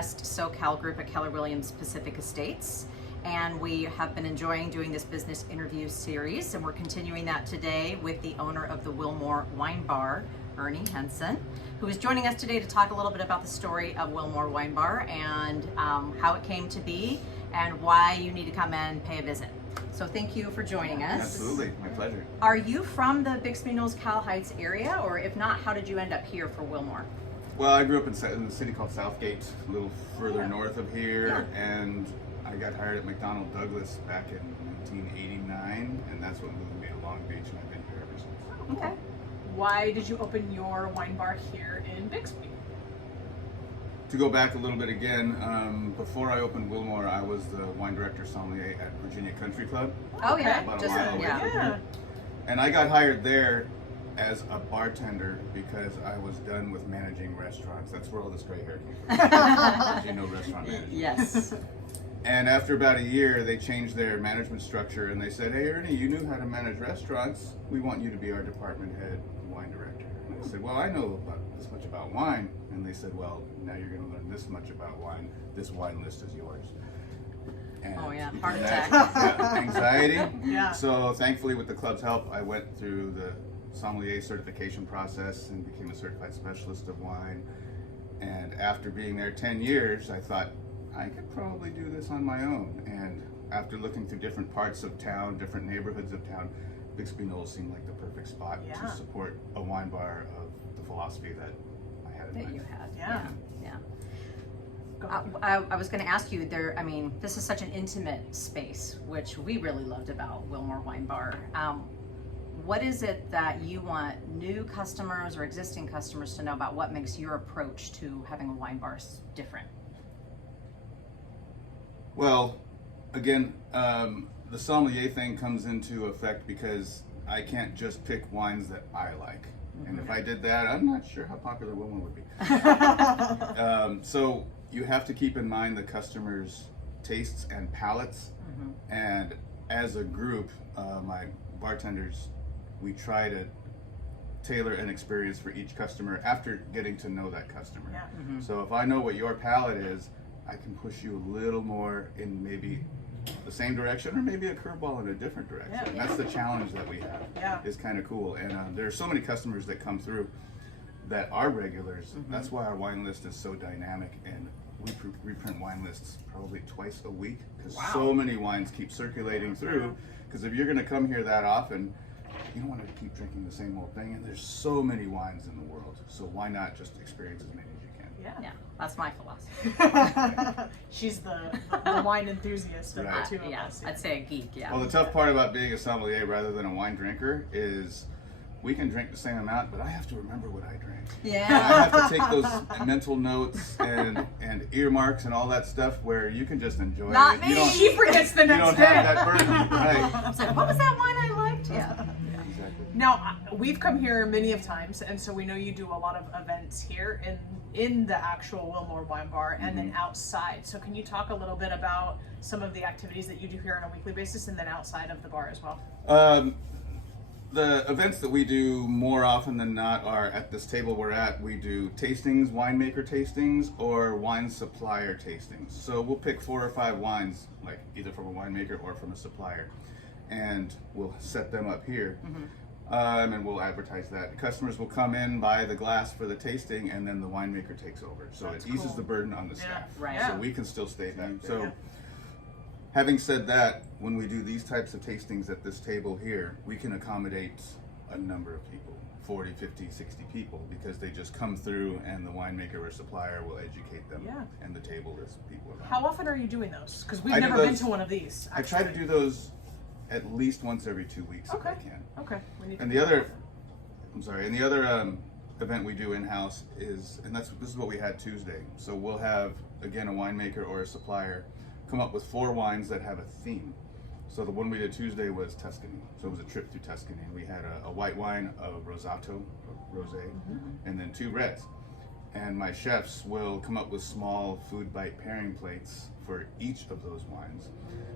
Nest SoCal group at Keller Williams Pacific Estates. And we have been enjoying doing this business interview series, and we're continuing that today with the owner of the Willmore Wine Bar, Ernie Henson, who is joining us today to talk a little bit about the story of Willmore Wine Bar and how it came to be and why you need to come and pay a visit. So thank you for joining us. Absolutely, my pleasure. Are you from the Bixby Knolls, Cal Heights area, or if not, how did you end up here for Willmore? Well, I grew up in the city called Southgate, a little further north of here, and I got hired at McDonnell Douglas back in 1989, and that's what moved me to Long Beach, and I've been here ever since. Okay. Why did you open your wine bar here in Bixby? To go back a little bit again, before I opened Willmore, I was the wine director sommelier at Virginia Country Club. Oh yeah, About a just mile away yeah. from here. And I got hired there as a bartender because I was done with managing restaurants. That's where all this gray hair came from. As you know, restaurant management. Yes. And after about a year, they changed their management structure and they said, "Hey Ernie, you knew how to manage restaurants. We want you to be our department head wine director." And I said, "Well, I know about this much about wine." And they said, "Well, now you're going to learn this much about wine. This wine list is yours." And Oh yeah, you heart can attack. imagine, anxiety. Yeah. So thankfully, with the club's help, I went through the sommelier certification process and became a certified specialist of wine. And after being there 10 years, I thought I could probably do this on my own. And after looking through different parts of town, different neighborhoods of town, Bixby Knolls seemed like the perfect spot to support a wine bar of the philosophy that I had in That mind. you had. Yeah. Yeah. Go ahead. I was going to ask you there. I mean, this is such an intimate space, which we really loved about Willmore Wine Bar. What is it that you want new customers or existing customers to know about what makes your approach to having a wine bar different? Well, again, the sommelier thing comes into effect because I can't just pick wines that I like. And if I did that, I'm not sure how popular Willmore would be. So you have to keep in mind the customer's tastes and palates. And as a group, my bartenders, we try to tailor an experience for each customer after getting to know that customer. Yeah. So if I know what your palate is, I can push you a little more in maybe the same direction or maybe a curveball in a different direction. Yeah. And that's the challenge that we have. Yeah. It's kind of cool. And there are so many customers that come through that are regulars. That's why our wine list is so dynamic, and we reprint wine lists probably twice a week because so many wines keep circulating through. Because if you're going to come here that often, you don't want to keep drinking the same old thing, and there's so many wines in the world. So why not just experience as many as you can? Yeah, that's my philosophy. She's the wine enthusiast of Right. the two of Yeah, us. I'd say a geek. Yeah. Well, the tough part about being a sommelier rather than a wine drinker is we can drink the same amount, but I have to remember what I drank. Yeah. I have to take those mental notes and earmarks and all that stuff where you can just enjoy Not it. me. You don't, She forgets the you next don't day. have that burden, right? It's like, what was that wine I liked? Yeah. Exactly. Now, we've come here many of times, and so we know you do a lot of events here in the actual Willmore Wine Bar and then outside. So can you talk a little bit about some of the activities that you do here on a weekly basis and then outside of the bar as well? The events that we do more often than not are at this table we're at. We do tastings, winemaker tastings, or wine supplier tastings. So we'll pick 4 or 5 wines, like either from a winemaker or from a supplier, and we'll set them up here. And we'll advertise that. Customers will come in, buy the glass for the tasting, and then the winemaker takes over. So That's it eases cool. the burden on the staff. right. So we can still stay there. So Yeah. having said that, when we do these types of tastings at this table here, we can accommodate a number of people, 40, 50, 60 people, because they just come through and the winemaker or supplier will educate them. Yeah. And the table is people around. How often are you doing those? Because we've I do never been those- to one of these. I try to do those at least once every 2 weeks if I Okay. can. Okay. We need to And do the that other, often. I'm sorry, and the other event we do in-house is, and this is what we had Tuesday. So we'll have, again, a winemaker or a supplier come up with 4 wines that have a theme. So the one we did Tuesday was Tuscany. So it was a trip through Tuscany. And we had a white wine, a Rosato, rosé, and then 2 reds. And my chefs will come up with small food bite pairing plates for each of those wines.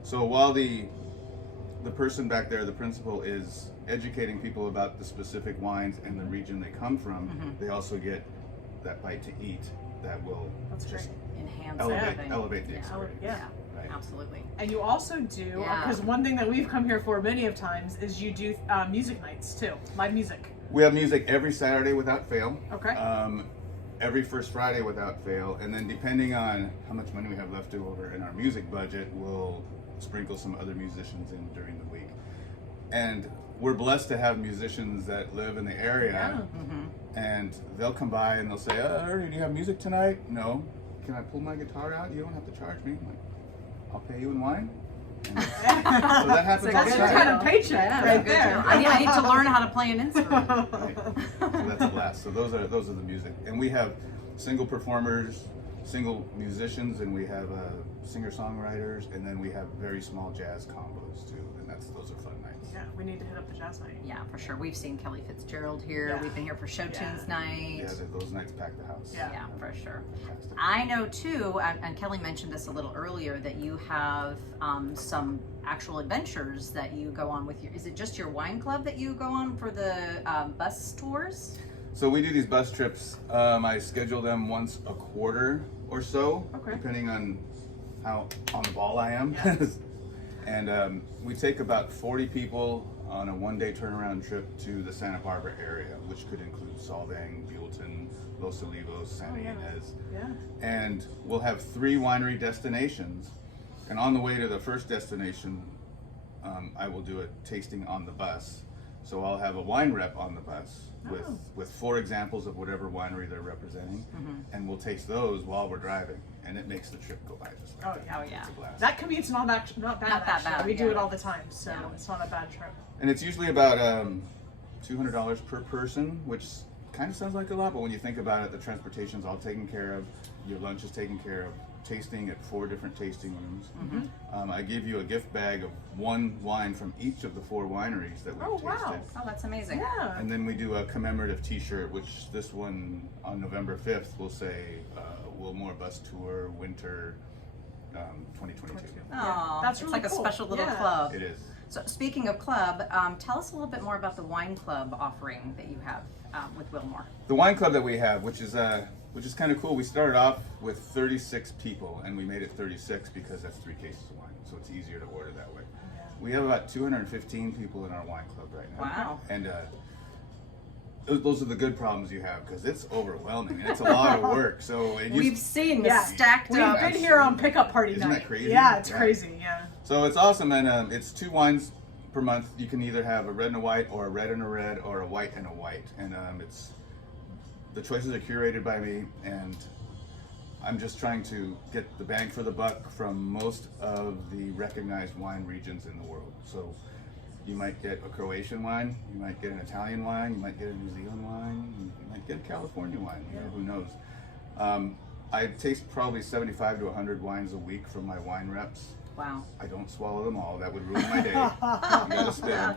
So while the person back there, the principal, is educating people about the specific wines and the region they come from, they also get that bite to eat that will That's just great. enhance elevate everything. elevate the Yeah. experience. Yeah. Right. Absolutely. And you also do, Yeah. because one thing that we've come here for many of times is you do music nights too, live music. We have music every Saturday without fail. Okay. Every first Friday without fail, and then depending on how much money we have left over in our music budget, we'll sprinkle some other musicians in during the week. And we're blessed to have musicians that live in the area, Yeah. and they'll come by and they'll say, Ernie, do you have music tonight? No. Can I pull my guitar out? You don't have to charge me. I'm like, I'll pay you in wine. And so that happens all the That's time. your kind of paycheck Yeah, right good there. deal. I need to learn how to play an instrument. Right. So that's a blast. So those are the music, and we have single performers, single musicians, and we have singer-songwriters, and then we have very small jazz combos too, and those are fun nights. Yeah, we need to hit up the jazz night. Yeah, for sure. We've seen Kelly Fitzgerald here. Yeah. We've been here for Show Yeah. Tunes night. Yeah, those nights pack the house. Yeah. Yeah, for sure. Fantastic. I know too, and Kelly mentioned this a little earlier, that you have some actual adventures that you go on with your. Is it just your wine club that you go on for the bus tours? So we do these bus trips. I schedule them once a quarter or so, Okay. depending on how on the ball I am. Yeah. And we take about 40 people on a one-day turnaround trip to the Santa Barbara area, which could include Solvang, Buellton, Los Olivos, Santa yeah. Ynez. Yeah. And we'll have 3 winery destinations. And on the way to the first destination, I will do a tasting on the bus. So I'll have a wine rep on the bus Oh. with 4 examples of whatever winery they're representing, and we'll taste those while we're driving, and it makes the trip go by just like that. Oh, yeah. It's a blast. That commute's not bad. Not that actually. bad, We do yeah. it all the time, so Yeah. it's not a bad trip. And it's usually about $200 per person, which kind of sounds like a lot, but when you think about it, the transportation's all taken care of, your lunch is taken care of, tasting at 4 different tasting rooms. I give you a gift bag of 1 wine from each of the 4 wineries that we've Oh, tasted. wow. Oh, that's amazing. Yeah. And then we do a commemorative T-shirt, which this one on November 5th will say Willmore Bus Tour Winter 2022. Oh, That's it's really like a cool. special little Yeah. club. It is. So speaking of club, tell us a little bit more about the wine club offering that you have with Willmore. The wine club that we have, which is kind of cool. We started off with 36 people, and we made it 36 because that's 3 cases of wine, so it's easier to order that way. We have about 215 people in our wine club right now. Wow. And those are the good problems you have, because it's overwhelming and it's a lot of work. So We've seen the Yeah. stacked We've up. been here on pickup party Isn't night. that crazy? Yeah, it's Yeah. crazy. Yeah. So it's awesome, and it's 2 wines per month. You can either have a red and a white, or a red and a red, or a white and a white. And the choices are curated by me, and I'm just trying to get the bang for the buck from most of the recognized wine regions in the world. So you might get a Croatian wine, you might get an Italian wine, you might get a New Zealand wine, you might get a California wine. You know, who knows? I taste probably 75 to 100 wines a week from my wine reps. Wow. I don't swallow them all. That would ruin my day. You gotta spit 'em.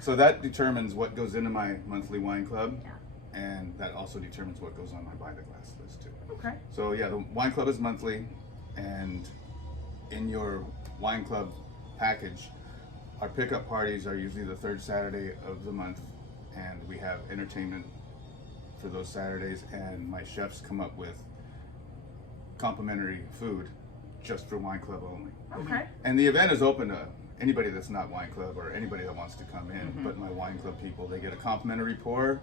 So that determines what goes into my monthly wine club, Yeah. and that also determines what goes on my buy the glass list too. Okay. So yeah, the wine club is monthly, and in your wine club package, our pickup parties are usually the 3rd Saturday of the month, and we have entertainment for those Saturdays, and my chefs come up with complimentary food just for wine club only. Okay. And the event is open to anybody that's not wine club or anybody that wants to come in. But my wine club people, they get a complimentary pour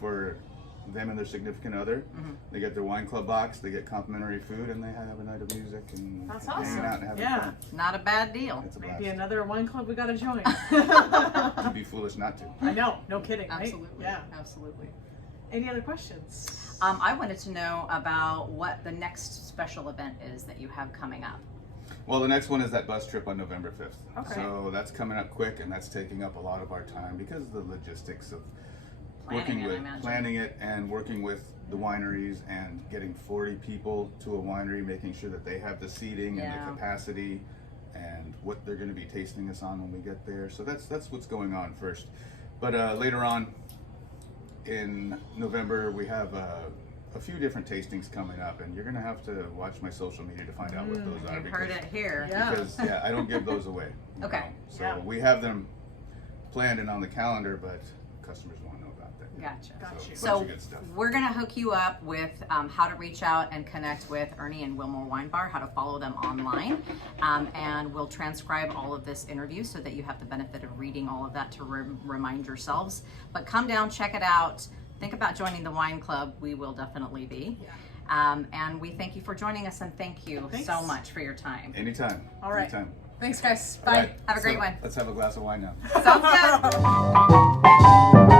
for them and their significant other. They get their wine club box, they get complimentary food, and they have a night of music and That's hanging awesome. out and having Yeah. fun. Not a bad deal. It's a Maybe blast. another wine club we gotta join. You'd be foolish not to. I know. No kidding. Right? Absolutely. Yeah. Absolutely. Any other questions? I wanted to know about what the next special event is that you have coming up. Well, the next one is that bus trip on November 5th. Okay. So that's coming up quick, and that's taking up a lot of our time because of the logistics of planning it and working with the wineries and getting 40 people to a winery, making sure that they have the seating and Yeah. the capacity and what they're going to be tasting us on when we get there. So that's what's going on first. But later on in November, we have a few different tastings coming up, and you're going to have to watch my social media to find out what those are. You've heard it here. Yeah. Because I don't give those away. Okay. So Yeah. we have them planned and on the calendar, but customers won't know about that. Gotcha. Got you. bunch So of good stuff. we're gonna hook you up with how to reach out and connect with Ernie and Willmore Wine Bar, how to follow them online, and we'll transcribe all of this interview so that you have the benefit of reading all of that to remind yourselves. But come down, check it out. Think about joining the wine club. We will definitely be. Yeah. And we thank you for joining us, and thank you Thanks. so much for your time. Anytime. All right. Anytime. Thanks, guys. All Bye. right, Have a great so one. Let's have a glass of wine now. Sounds good.